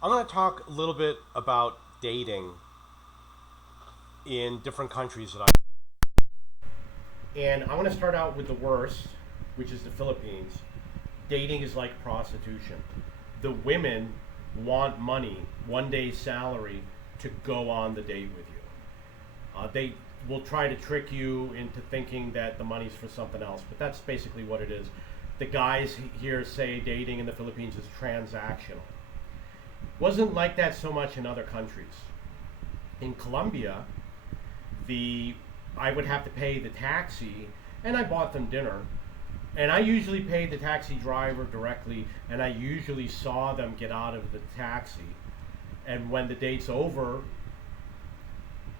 I'm going to talk a little bit about dating in different countries that I. And I'm going to start out with the worst, which is the Philippines. Dating is like prostitution. The women want money, 1 day's salary, to go on the date with you. They will try to trick you into thinking that the money's for something else, but that's basically what it is. The guys here say dating in the Philippines is transactional. Wasn't like that so much in other countries. In Colombia, the I would have to pay the taxi, and I bought them dinner. And I usually paid the taxi driver directly, and I usually saw them get out of the taxi. And when the date's over,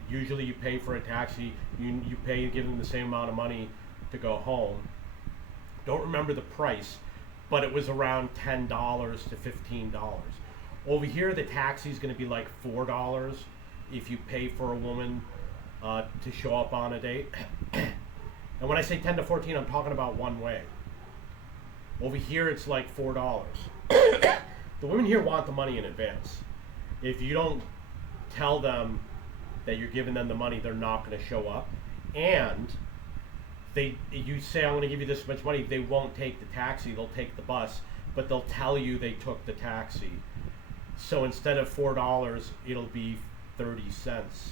usually you pay for a taxi, you give them the same amount of money to go home. Don't remember the price, but it was around $10 to $15. Over here, the taxi is going to be like $4 if you pay for a woman to show up on a date. And when I say 10 to 14, I'm talking about one way. Over here, it's like $4. The women here want the money in advance. If you don't tell them that you're giving them the money, they're not going to show up. And you say, I'm going to give you this much money, they won't take the taxi, they'll take the bus, but they'll tell you they took the taxi. So instead of $4, it'll be 30 cents.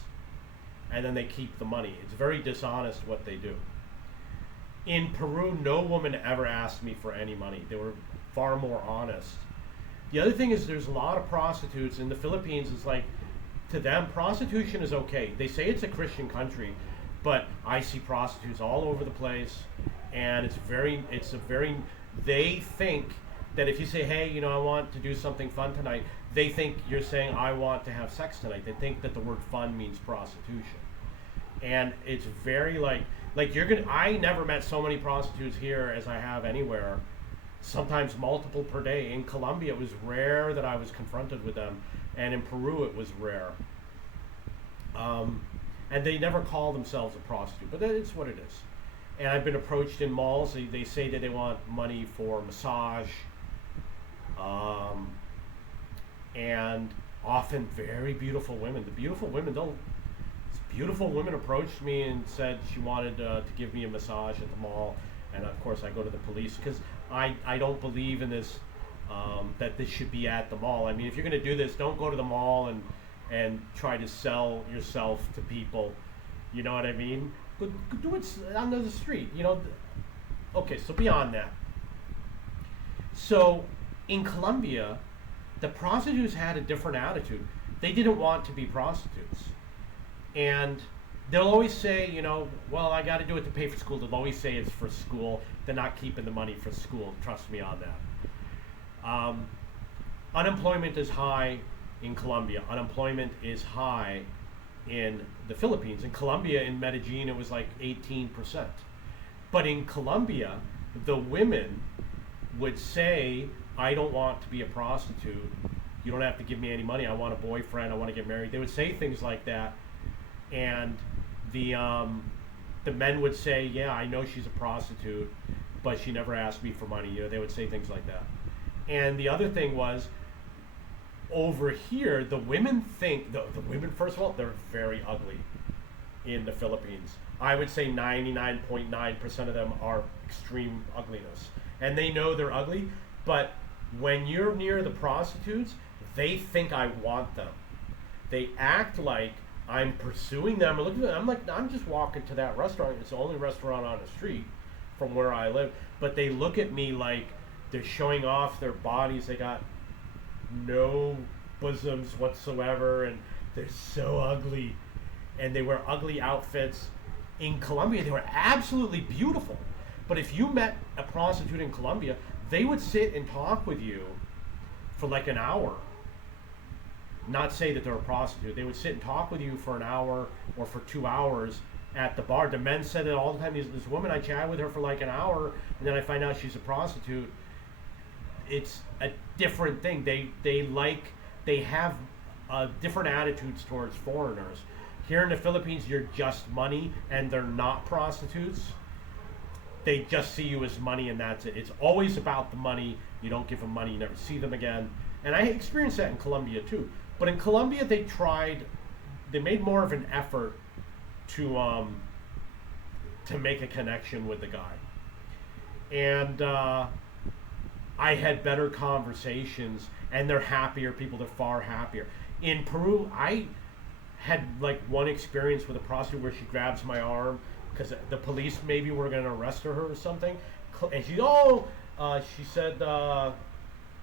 And then they keep the money. It's very dishonest what they do. In Peru, no woman ever asked me for any money. They were far more honest. The other thing is there's a lot of prostitutes in the Philippines. It's like, to them, prostitution is okay. They say it's a Christian country, but I see prostitutes all over the place, and they think that if you say, hey, I want to do something fun tonight, they think you're saying, I want to have sex tonight. They think that the word fun means prostitution. And it's very I never met so many prostitutes here as I have anywhere, sometimes multiple per day. In Colombia, it was rare that I was confronted with them, and in Peru, it was rare. And they never call themselves a prostitute, but it's what it is. And I've been approached in malls. They say that they want money for massage, and often very beautiful women. Beautiful women approached me and said she wanted to give me a massage at the mall, and of course I go to the police because I don't believe in this, that this should be at the mall. I mean, if you're going to do this, don't go to the mall and try to sell yourself to people. You know what I mean? Go do it on the street. Okay, so beyond that. So in Colombia, the prostitutes had a different attitude. They didn't want to be prostitutes. And they'll always say, well, I got to do it to pay for school. They'll always say it's for school. They're not keeping the money for school. Trust me on that. Unemployment is high in Colombia. Unemployment is high in the Philippines. In Colombia, in Medellin, it was like 18%. But in Colombia, the women would say, I don't want to be a prostitute. You don't have to give me any money. I want a boyfriend. I want to get married. They would say things like that. And the men would say, yeah, I know she's a prostitute, but she never asked me for money. They would say things like that. And the other thing was, over here, the women think, the women, first of all, they're very ugly in the Philippines. I would say 99.9% of them are extreme ugliness. And they know they're ugly, but when you're near the prostitutes, they think I want them. They act like I'm pursuing them. I'm like, I'm just walking to that restaurant. It's the only restaurant on the street from where I live. But they look at me like they're showing off their bodies. They got no bosoms whatsoever, and they're so ugly. And they wear ugly outfits. In Colombia, they were absolutely beautiful. But if you met a prostitute in Colombia, they would sit and talk with you for like an hour. Not say that they're a prostitute. They would sit and talk with you for an hour or for 2 hours at the bar. The men said that all the time. This woman, I chat with her for like an hour, and then I find out she's a prostitute. It's a different thing. They have different attitudes towards foreigners. Here in the Philippines, you're just money, and they're not prostitutes. They just see you as money, and that's it. It's always about the money. You don't give them money, you never see them again. And I experienced that in Colombia too. But in Colombia, they made more of an effort to make a connection with the guy. And I had better conversations, and they're happier people. They're far happier. In Peru, I had like one experience with a prostitute where she grabs my arm because the police maybe were going to arrest her or something, and she said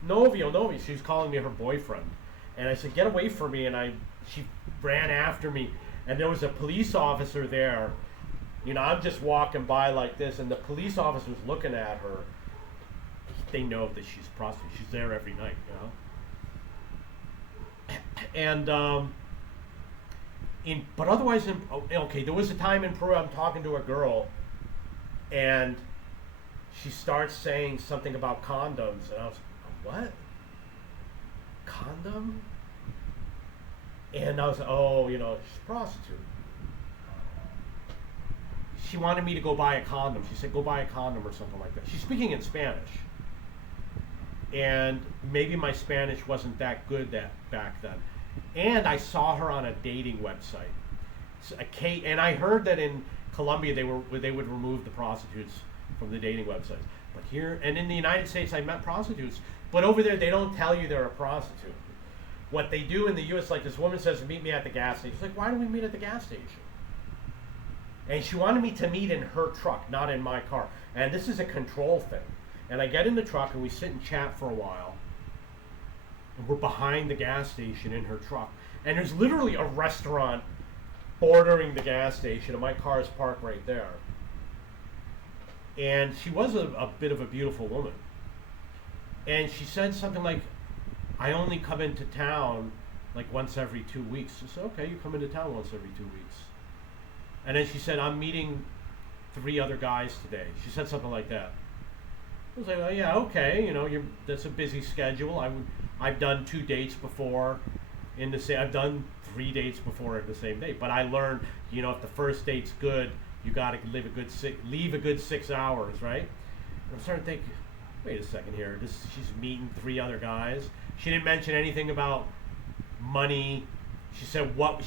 novio. She was calling me her boyfriend, and I said, get away from me, and she ran after me, and there was a police officer there. You know, I'm just walking by like this, and the police officer's looking at her. They know that she's a prostitute. She's there every night, you know. And but otherwise, there was a time in Peru I'm talking to a girl, and she starts saying something about condoms, and I was like, what? Condom? And I was like, oh, you know, she's a prostitute. She wanted me to go buy a condom. She said, go buy a condom or something like that. She's speaking in Spanish. And maybe my Spanish wasn't that good back then. And I saw her on a dating website. And I heard that in Colombia they would remove the prostitutes from the dating websites. But here, and in the United States, I met prostitutes. But over there, they don't tell you they're a prostitute. What they do in the U.S., like this woman says, meet me at the gas station. She's like, why do we meet at the gas station? And she wanted me to meet in her truck, not in my car. And this is a control thing. And I get in the truck, and we sit and chat for a while. And we're behind the gas station in her truck. And there's literally a restaurant bordering the gas station, and my car is parked right there. And she was a bit of a beautiful woman. And she said something like, I only come into town like once every 2 weeks. I said, okay, you come into town once every 2 weeks. And then she said, I'm meeting 3 other guys today. She said something like that. I was like, oh yeah, okay, you know, that's a busy schedule. I've done 2 dates before I've done 3 dates before in the same day. But I learned, you know, if the first date's good, you got to leave a good 6 hours, right? And I'm starting to think, wait a second here. She's meeting 3 other guys. She didn't mention anything about money. She said, what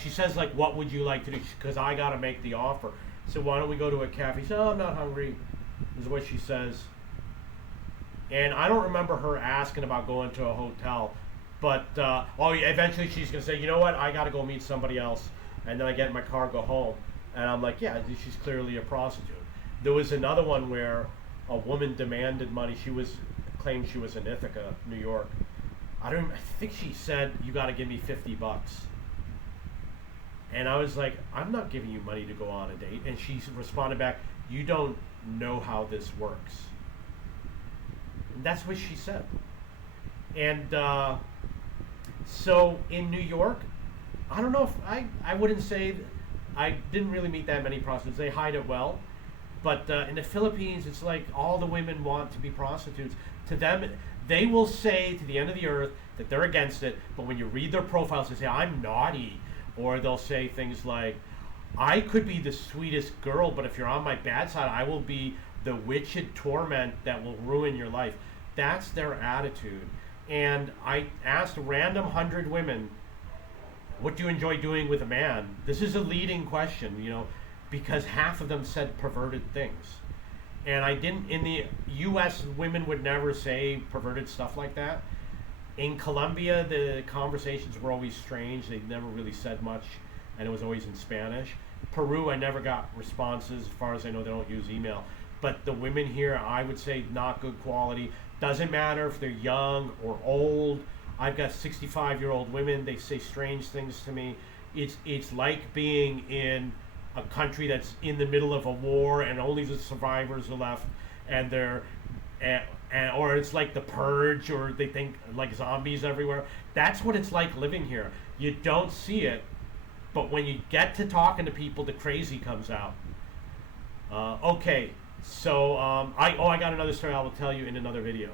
would you like to do? Because I got to make the offer. So why don't we go to a cafe? She said, oh, I'm not hungry, is what she says. And I don't remember her asking about going to a hotel. But, eventually she's going to say, you know what? I got to go meet somebody else. And then I get in my car, go home. And I'm like, yeah, she's clearly a prostitute. There was another one where a woman demanded money. Claimed she was in Ithaca, New York. I think she said, you got to give me $50. And I was like, I'm not giving you money to go on a date. And she responded back, you don't know how this works. And that's what she said. And so in New York, I don't know if I wouldn't say, I didn't really meet that many prostitutes. They hide it well. But in the Philippines, it's like all the women want to be prostitutes. To them, they will say to the end of the earth that they're against it. But when you read their profiles, they say, I'm naughty. Or they'll say things like, I could be the sweetest girl, but if you're on my bad side, I will be the witched torment that will ruin your life. That's their attitude. And I asked a random 100 women, what do you enjoy doing with a man? This is a leading question, you know, because half of them said perverted things. And in the U.S., women would never say perverted stuff like that. In Colombia, the conversations were always strange. They never really said much, and it was always in Spanish. Peru, I never got responses. As far as I know, they don't use email. But the women here, I would say, not good quality. Doesn't matter if they're young or old. I've got 65-year-old women. They say strange things to me. It's like being in a country that's in the middle of a war and only the survivors are left, and or it's like The Purge, or they think like zombies everywhere. That's what it's like living here. You don't see it, but when you get to talking to people, the crazy comes out. Okay, so I got another story I will tell you in another video.